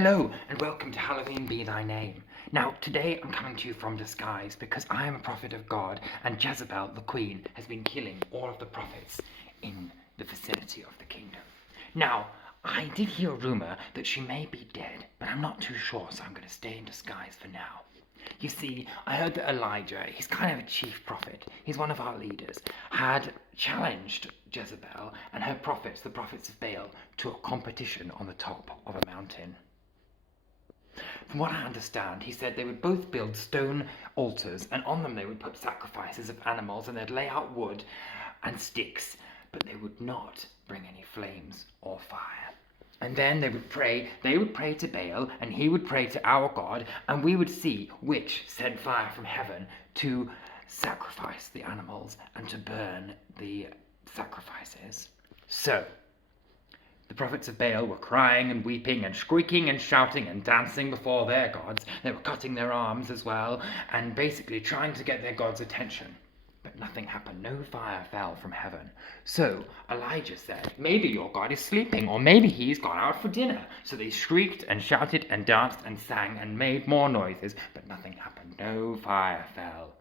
Hello, and welcome to Halloween Be Thy Name. Now, today I'm coming to you from disguise because I am a prophet of God, and Jezebel, the queen, has been killing all of the prophets in the vicinity of the kingdom. Now, I did hear a rumor that she may be dead, but I'm not too sure, so I'm going to stay in disguise for now. You see, I heard that Elijah, he's kind of a chief prophet, he's one of our leaders, had challenged Jezebel and her prophets, the prophets of Baal, to a competition on the top of a mountain. From what I understand, he said they would both build stone altars, and on them they would put sacrifices of animals, and they'd lay out wood and sticks, but they would not bring any flames or fire. And then they would pray to Baal, and he would pray to our God, and we would see which sent fire from heaven to sacrifice the animals and to burn the sacrifices. So, the prophets of Baal were crying and weeping and squeaking and shouting and dancing before their gods. They were cutting their arms as well and basically trying to get their god's attention. But nothing happened. No fire fell from heaven. So Elijah said, maybe your God is sleeping, or maybe he's gone out for dinner. So they shrieked and shouted and danced and sang and made more noises, but nothing happened. No fire fell.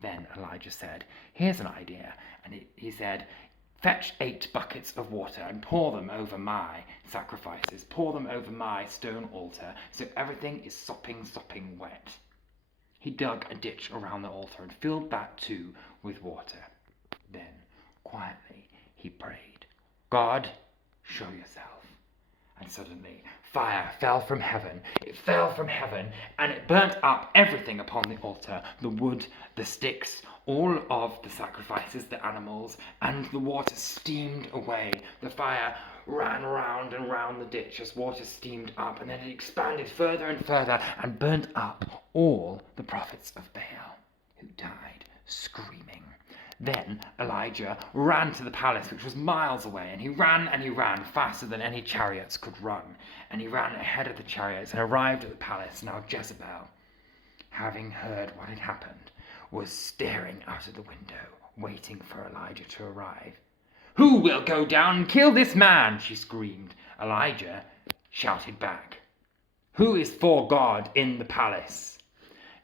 Then Elijah said, here's an idea. And he said, fetch 8 buckets of water and pour them over my sacrifices. Pour them over my stone altar, so everything is sopping wet. He dug a ditch around the altar and filled that too with water. Then, quietly, he prayed, God, show yourself. And suddenly, fire fell from heaven. It fell from heaven, and it burnt up everything upon the altar, the wood, the sticks, all of the sacrifices, the animals, and the water steamed away. The fire ran round and round the ditch as water steamed up, and then it expanded further and further and burnt up all the prophets of Baal, who died screaming. Then Elijah ran to the palace, which was miles away, and he ran faster than any chariots could run. And he ran ahead of the chariots and arrived at the palace. Now Jezebel, having heard what had happened, was staring out of the window, waiting for Elijah to arrive. Who will go down and kill this man? She screamed. Elijah shouted back, who is for God in the palace?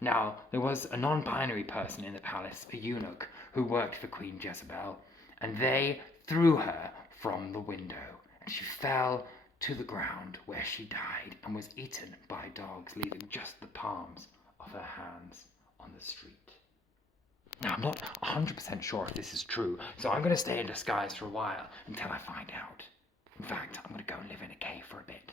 Now, there was a non-binary person in the palace, a eunuch, who worked for Queen Jezebel, and they threw her from the window, and she fell to the ground, where she died and was eaten by dogs, leaving just the palms of her hands on the street. Now, I'm not 100% sure if this is true, so I'm going to stay in disguise for a while until I find out. In fact, I'm going to go and live in a cave for a bit.